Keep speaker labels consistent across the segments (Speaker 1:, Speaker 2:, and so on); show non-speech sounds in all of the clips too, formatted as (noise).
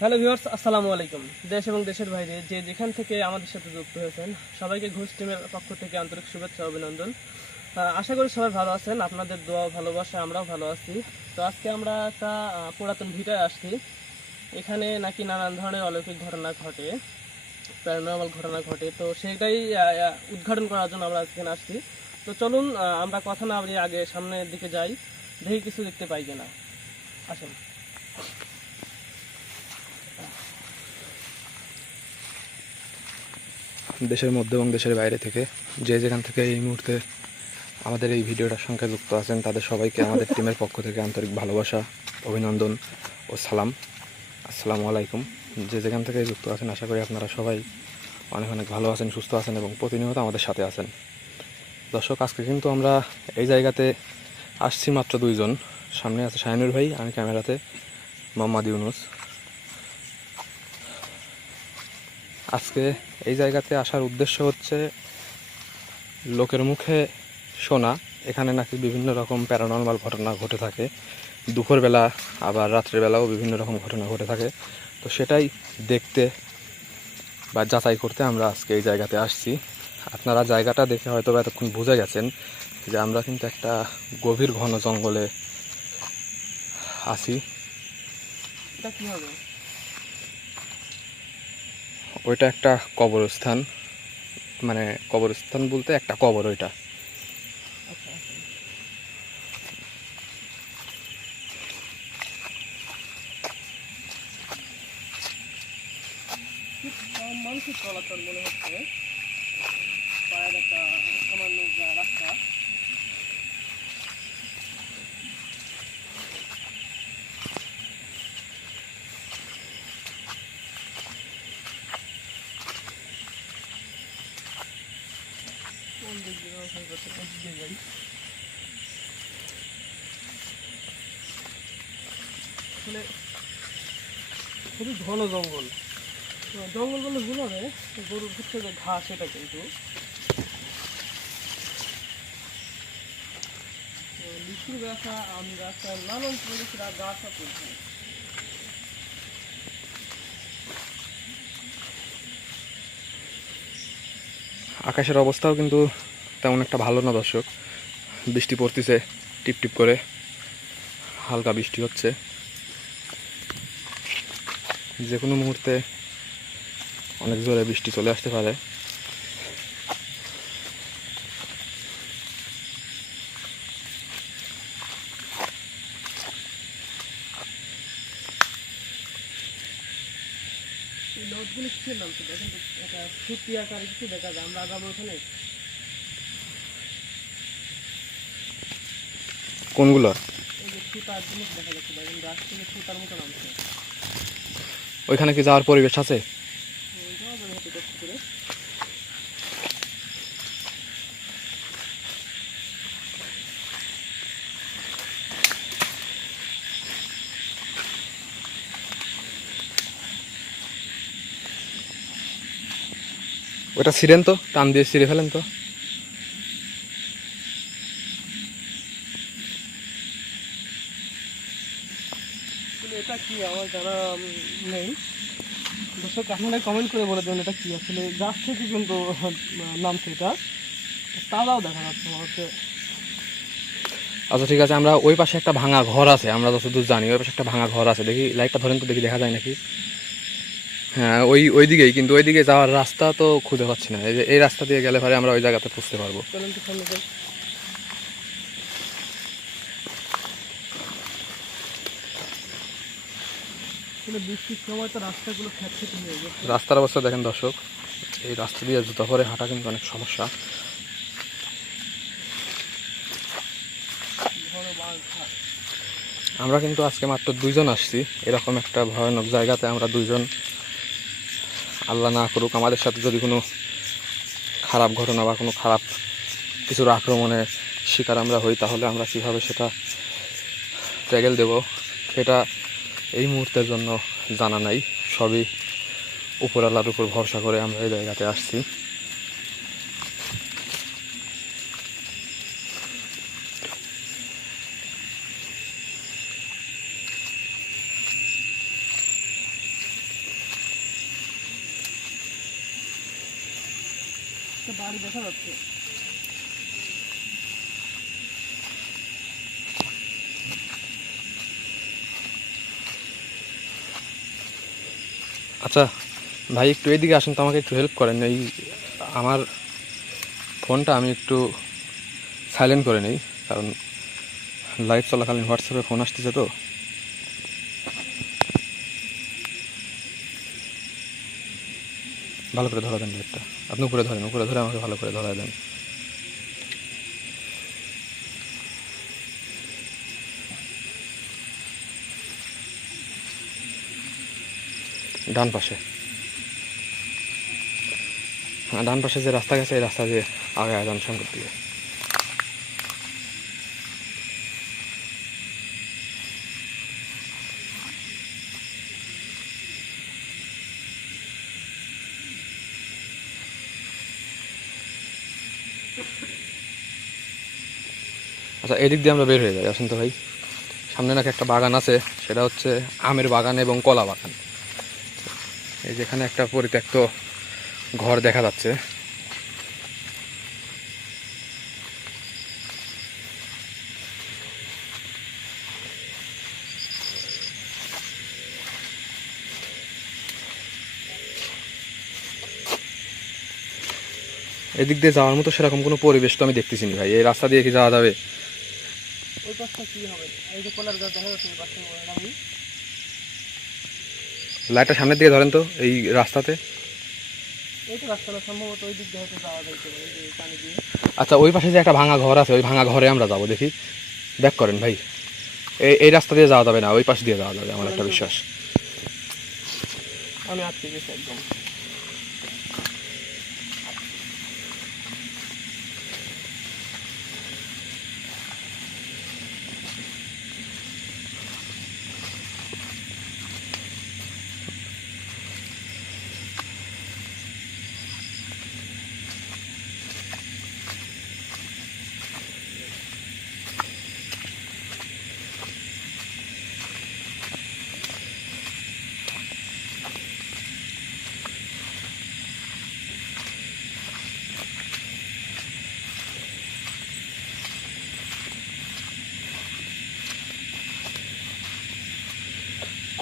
Speaker 1: Hello viewers, আসসালামু আলাইকুম। দেশ এবং দেশের বাইরে যে যেখান থেকে আমাদের সাথে যুক্ত হয়েছেন, সবাইকে ঘুষ টিমের পক্ষ থেকে আন্তরিক শুভেচ্ছা, অভিনন্দন। আশা করি সবাই ভালো আছেন, আপনাদের দোয়া ভালোবাসা আমরাও ভালো আছি। তো আজকে আমরা একটা পুরাতন ভিটায় আসছি। এখানে নাকি নানান ধরনের অলৌকিক ঘটনা ঘটে, প্যারানর্মাল ঘটনা ঘটে। তো সেটাই উদ্ঘাটন করার জন্য আমরা আজকে আসছি। তো চলুন আমরা কথা না বাড়িয়ে আগে সামনের দিকে যাই, দেখি কিছু দেখতে পাই কিনা। আসুন।
Speaker 2: দেশের মধ্যে এবং দেশের বাইরে থেকে যে যেখান থেকে এই মুহূর্তে আমাদের এই ভিডিওটার সঙ্গে যুক্ত আছেন তাদের সবাইকে আমাদের (laughs) টিমের পক্ষ থেকে আন্তরিক ভালোবাসা অভিনন্দন ও সালাম। আসসালামু আলাইকুম। যে যেখান থেকে যুক্ত আছেন আশা করি আপনারা সবাই অনেক অনেক ভালো আছেন সুস্থ আছেন এবং প্রতিনিয়ত আমাদের সাথে আছেন। দর্শক আজকে কিন্তু আমরা এই জায়গাতে আসছি মাত্র দুইজন। সামনে আছে শাহিনুর ভাই আমি ক্যামেরাতে মোহাম্মদ ইউনুস। আজকে এই জায়গাতে আসার উদ্দেশ্য হচ্ছে লোকের মুখে শোনা। এখানে নাকি বিভিন্ন রকম প্যারানর্মাল ঘটনা ঘটে থাকে। দুপুরবেলা আবার রাত্রেবেলাও বিভিন্ন রকম ঘটনা ঘটে থাকে। তো সেটাই দেখতে বা যাচাই করতে আমরা আজকে এই জায়গাতে আসছি। আপনারা জায়গাটা দেখে হয়তো বা এতক্ষণ বুঝে গেছেন যে আমরা কিন্তু একটা গভীর ঘন জঙ্গলে আছি। ওইটা একটা কবরস্থান মানে কবরস্থান বলতে একটা কবর ওইটা
Speaker 1: আচ্ছা আচ্ছা খুব কম মানুষের চলাচল মনে হচ্ছে পায়ের একটা সামান্য যা রাস্তা আসলে খুবই ঘন জঙ্গল। জঙ্গল বলে ভুল হবে গরুর হচ্ছে যে ঘাস এটা কিন্তু। তো লিচুর গাছা, আম গাছ নানান প্রজাতির গাছ আছে
Speaker 2: আকাশের অবস্থাও কিন্তু তেমন একটা ভালো না, দর্শক। বৃষ্টি পড়তেছে, টিপ টিপ করে। হালকা বৃষ্টি হচ্ছে। যে কোনো মুহূর্তে অনেক জোরে বৃষ্টি চলে আসতে পারে
Speaker 1: এই লোকগুলো কিসের নাম ছিল দেখেন তো একটা সুতি আর কিছু দেখা যায় আমরা আগাবো ওখানে
Speaker 2: কোনগুলো ওইখানে কি যাওয়ার পরিবেশ আছে
Speaker 1: ওইটাও যাবে হয়তো কষ্ট করে
Speaker 2: ওটা ছিঁড়েন তো টান দিয়ে ছিঁড়ে ফেলেন তো।
Speaker 1: এটা কি? আমার জানা নেই। দর্শক আপনারা কমেন্ট করে বলে দেবেন এটা কি? আসলে গাছ থেকে কিন্তু নামছে এটা। তারাও দেখা যাচ্ছে
Speaker 2: আচ্ছা ঠিক আছে আমরা ওই পাশে একটা ভাঙা ঘর আছে আমরা যতদূর জানি ওই পাশে একটা ভাঙা ঘর আছে। দেখি লাইটটা ধরেন তো দেখি দেখা যায় নাকি? হ্যাঁ ওই ওই দিকেই কিন্তু ওই দিকে যাওয়ার রাস্তা তো খুঁজে পাচ্ছি না এই যে, এই রাস্তা দিয়ে গেলে পরে আমরা ওই জায়গাতে পুষতে পারব রাস্তার অবস্থা দেখেন দর্শক, এই রাস্তা দিয়ে জুতা পরে হাঁটা কিন্তু অনেক সমস্যা। আমরা কিন্তু আজকে মাত্র দুইজন আসছি, এরকম একটা ভয়ানক জায়গাতে আমরা দুইজন আল্লাহ না করুক, আমাদের সাথে যদি কোনো খারাপ ঘটনা বা কোনো খারাপ কিছুর আক্রমণের শিকার আমরা হই, তাহলে আমরা কীভাবে সেটা ট্যাগেল দেব? সেটা এই মুহূর্তের জন্য জানা নাই। সবই উপরালার উপর ভরসা করে আমরা এই জায়গাতে আসছি
Speaker 1: একটা বাড়ি দেখা যাচ্ছে
Speaker 2: আচ্ছা ভাই একটু এদিকে আসেন তো, আমাকে একটু হেল্প করেন। এই আমার ফোনটা আমি একটু সাইলেন্ট করে নিই, কারণ লাইভ চলাকালীন হোয়াটসঅ্যাপে ফোন আসতেছে তো। ভালো করে ধরা দেন লাইটটা আপনি উপরে ধরেন, উপরে ধরে আমাকে ভালো করে ধরা দেন। ডান পাশে। হ্যাঁ ডান পাশে যে রাস্তা গেছে, এই রাস্তা দিয়ে আগে আয়োজন শঙ্কর দিয়ে। আচ্ছা এদিক দিয়ে আমরা বের হয়ে যাই আসেন তো ভাই। সামনে নাকি একটা বাগান আছে, সেটা হচ্ছে আমের বাগান এবং কলা বাগান। এই যেখানে একটা পরিত্যক্ত ঘর দেখা যাচ্ছে। এদিক দিয়ে যাওয়ার মতো সেরকম কোনো পরিবেশ তো আমি দেখতেছি ভাই। এই রাস্তা দিয়ে কি যাওয়া যাবে?
Speaker 1: ওই পাশটা কি হবে? এই যে কলার গাছ দেখা যাচ্ছে ওই
Speaker 2: লাইটটা সামনের দিকে ধরেন তো এই রাস্তাতে। আচ্ছা ওই পাশে যে একটা ভাঙা ঘর আছে ওই ভাঙা ঘরে আমরা যাব দেখি। ব্যাক করেন ভাই। এই এই রাস্তা দিয়ে যাওয়া যাবে না ওই পাশ দিয়ে যাওয়া যাবে আমার একটা বিশ্বাস।
Speaker 1: আমি আটকে গেছি একদম।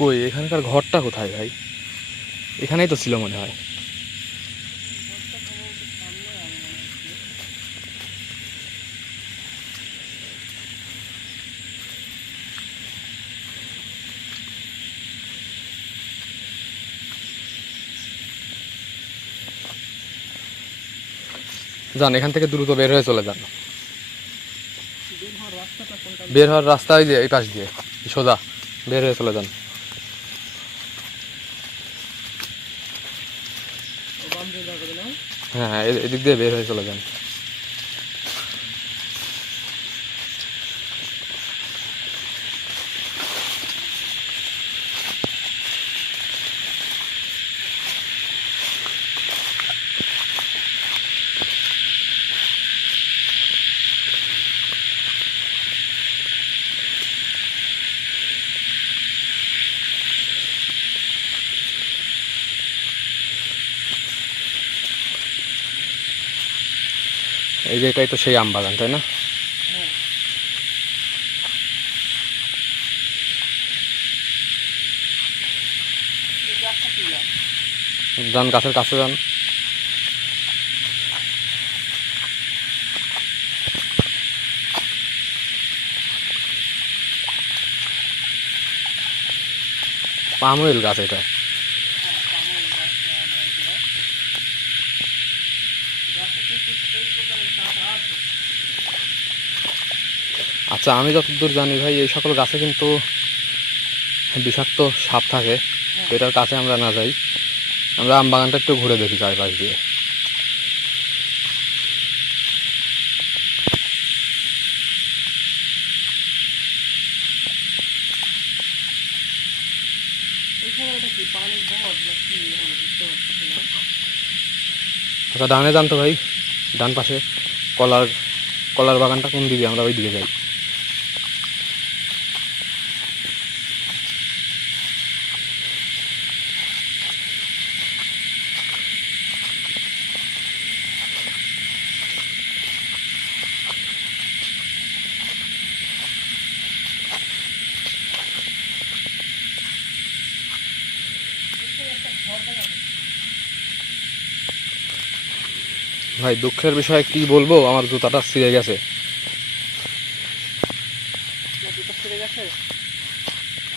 Speaker 2: কই? এখানকার ঘরটা কোথায় ভাই? এখানেই তো ছিল মনে হয়। যান, এখান থেকে দ্রুত বের হয়ে চলে যান।
Speaker 1: বের হওয়ার
Speaker 2: রাস্তা ওই যে এই পাশ দিয়ে, সোজা। বের হয়ে চলে যান
Speaker 1: ও বাম দিয়ে যাবে না
Speaker 2: হ্যাঁ হ্যাঁ এদিক দিয়ে বের হয়ে চলে যান। এই যে এটাই তো সেই আম বাগান, তাই না? যান, গাছের কাছে যান পাম গাছ এটা
Speaker 1: হ্যাঁ, তামোল গাছ, আম গাছ, গাছ। গাছটা কিন্তু সেই প্রকারের কাঁটা আছে।
Speaker 2: আচ্ছা আমি যতদূর জানি ভাই এই সকল গাছে কিন্তু বিষাক্ত সাপ থাকে। এটার কাছে আমরা না যাই। আমরা আম বাগানটা একটু ঘুরে দেখি চারপাশ দিয়ে
Speaker 1: এখানে এটা কি পানির বহর না কি আমি বুঝতে পারতেছি না
Speaker 2: আচ্ছা ডানে যান তো ভাই। ডান পাশে কলার কলার বাগানটা কোন দিকে? আমরা ওই দিকে যাই। ভাই দুঃখের বিষয়ে কি বলব? আমার জুতাটা ছিঁড়ে গেছে।
Speaker 1: না, জুতা ছিঁড়ে গেছে?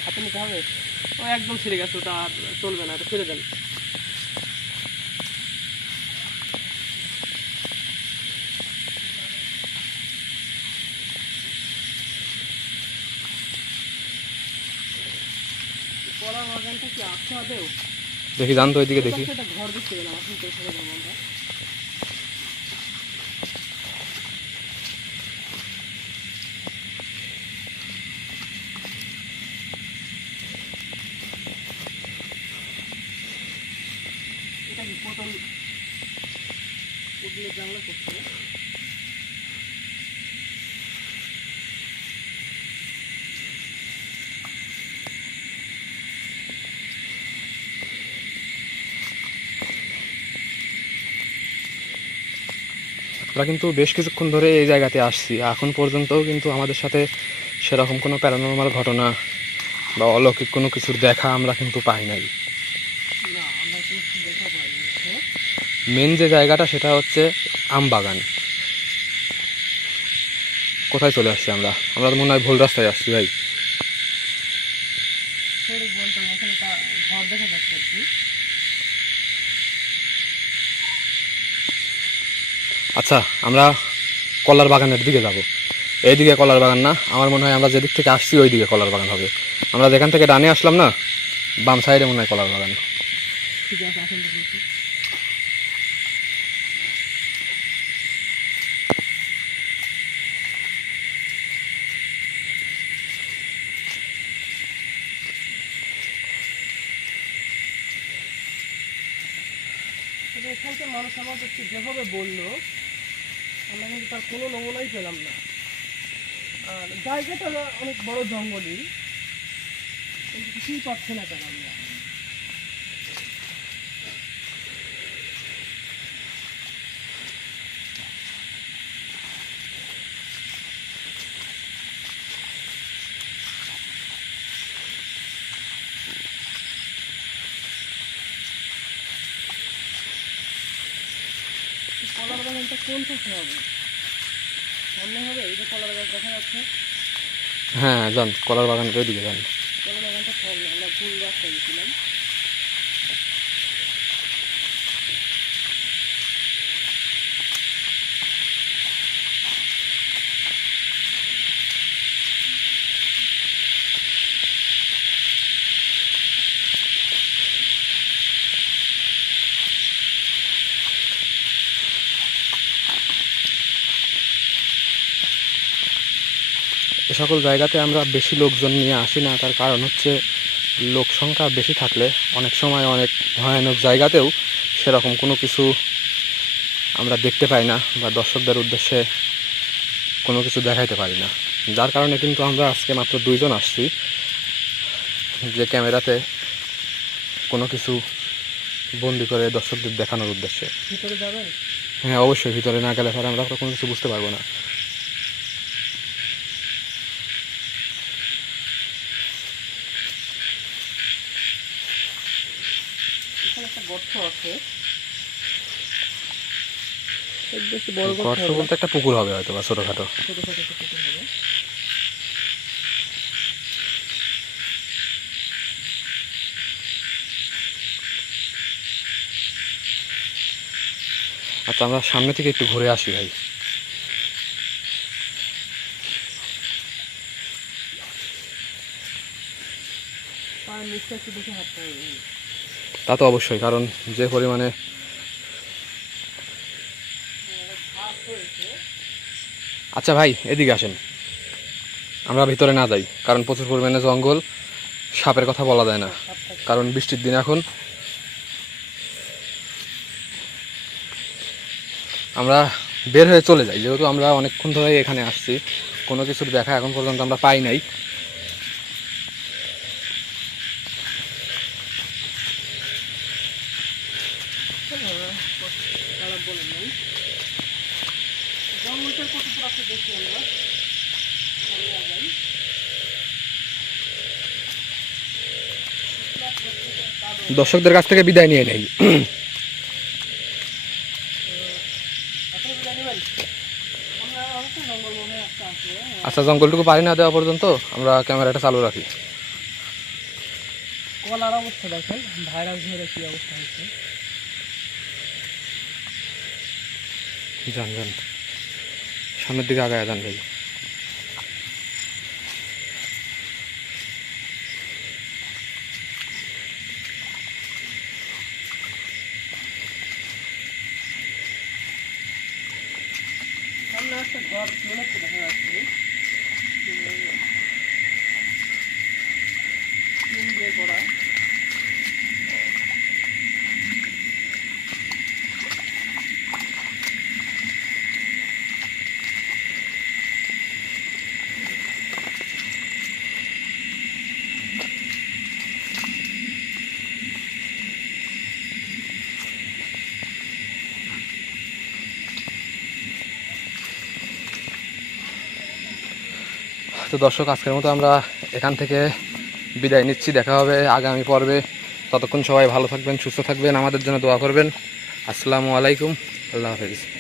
Speaker 1: হাতে নিতে হবে? ও একদম ছিঁড়ে গেছে ওটা আর চলবে না এটা ফিরে দেন কি আছে
Speaker 2: দেখি জান তো ওইদিকে দেখি।
Speaker 1: ঘর দেখতে আপনি তো এখানে যাব আমরা এটা কি পটল করছে।
Speaker 2: আমরা কিন্তু বেশ কিছুক্ষণ ধরে এই জায়গাতে আসছি। এখন পর্যন্তও কিন্তু আমাদের সাথে সেরকম কোনো প্যারানর্মাল ঘটনা বা অলৌকিক কোনো কিছুর দেখা আমরা কিন্তু পাই নাই। মেন যে জায়গাটা সেটা হচ্ছে আম বাগান কোথায় চলে আসছি আমরা? আমরা তো মনে হয় ভুল রাস্তায় আসছি ভাই।
Speaker 1: কি।
Speaker 2: আচ্ছা আমরা কলার বাগানের দিকে যাব। এইদিকে কলার বাগান না আমার মনে হয় আমরা যেদিক থেকে আসছি ওই দিকে কলার বাগান হবে। আমরা যেখান থেকে ডানে আসলাম না বাম সাইডে মনে হয় কলার বাগান।
Speaker 1: ঠিক আছে আসেন তো দেখি তবে এখানকার মানুষ যেভাবে বলল, আমরা কিন্তু তার কোনো নমুনাই পেলাম না। আর জায়গাটা অনেক বড় জঙ্গলই কিছুই পাচ্ছে না কেন আমরা এই হবে? সামনে হবে এই যে কলার বাগান দেখা যাচ্ছে।
Speaker 2: হ্যাঁ যান কলার বাগানটা ওইদিকে যান
Speaker 1: কলার বাগানটা সব আমরা ভুল রাস্তায় গেছিলাম।
Speaker 2: সকল জায়গাতে আমরা বেশি লোকজন নিয়ে আসি না তার কারণ হচ্ছে লোক সংখ্যা বেশি থাকলে অনেক সময় অনেক ভয়ানক জায়গাতেও সেরকম কোনো কিছু আমরা দেখতে পাই না বা দর্শকদের উদ্দেশ্যে কোনো কিছু দেখাইতে পারি না। যার কারণে কিন্তু আমরা আজকে মাত্র দুইজন আসছি যে ক্যামেরাতে কোনো কিছু বন্দি করে দর্শকদের দেখানোর উদ্দেশ্যে। হ্যাঁ অবশ্যই ভিতরে না গেলে পরে আমরা কোনো কিছু বুঝতে পারব না।
Speaker 1: এখানে একটা গর্ত আছে। বেশি বড় গর্ত
Speaker 2: গর্ত
Speaker 1: হবে না।
Speaker 2: বলতে একটা পুকুর হবে হয়তো বা ছোটোখাটো।
Speaker 1: ছোটখাটো একটা পুকুর হবে।
Speaker 2: আচ্ছা আমরা সামনে থেকে একটু ঘুরে আসি ভাই।
Speaker 1: পায়ের নিচটা একটু দেখে হাঁটতে হবে।
Speaker 2: তা তো অবশ্যই, কারণ যে পরিমাণে আচ্ছা ভাই, এদিকে আসেন। আমরা ভিতরে না যাই, কারণ প্রচুর পরিমাণে জঙ্গল, সাপের কথা বলা যায় না, কারণ বৃষ্টির দিন এখন। আমরা বের হয়ে চলে যাই, যেহেতু আমরা অনেকক্ষণ ধরে এখানে আসছি, কোনো কিছুর দেখা এখন পর্যন্ত আমরা পাই নাই। দর্শকদের কাছ থেকে বিদায় নিয়ে নেই। আচ্ছা জঙ্গলটুকু পারি না দেওয়া পর্যন্ত আমরা ক্যামেরাটা চালু রাখি
Speaker 1: কলার অবস্থা দেখেন, ভাইরাস ধরে কি অবস্থা হচ্ছে
Speaker 2: যান যান। সামনের দিকে আগায় যান ভাই। তো দর্শক, আজকের মতো আমরা এখান থেকে বিদায় নিচ্ছি। দেখা হবে আগামী পর্বে। ততক্ষণ সবাই ভালো থাকবেন, সুস্থ থাকবেন, আমাদের জন্য দোয়া করবেন। আসসালামু আলাইকুম। আল্লাহ হাফেজ।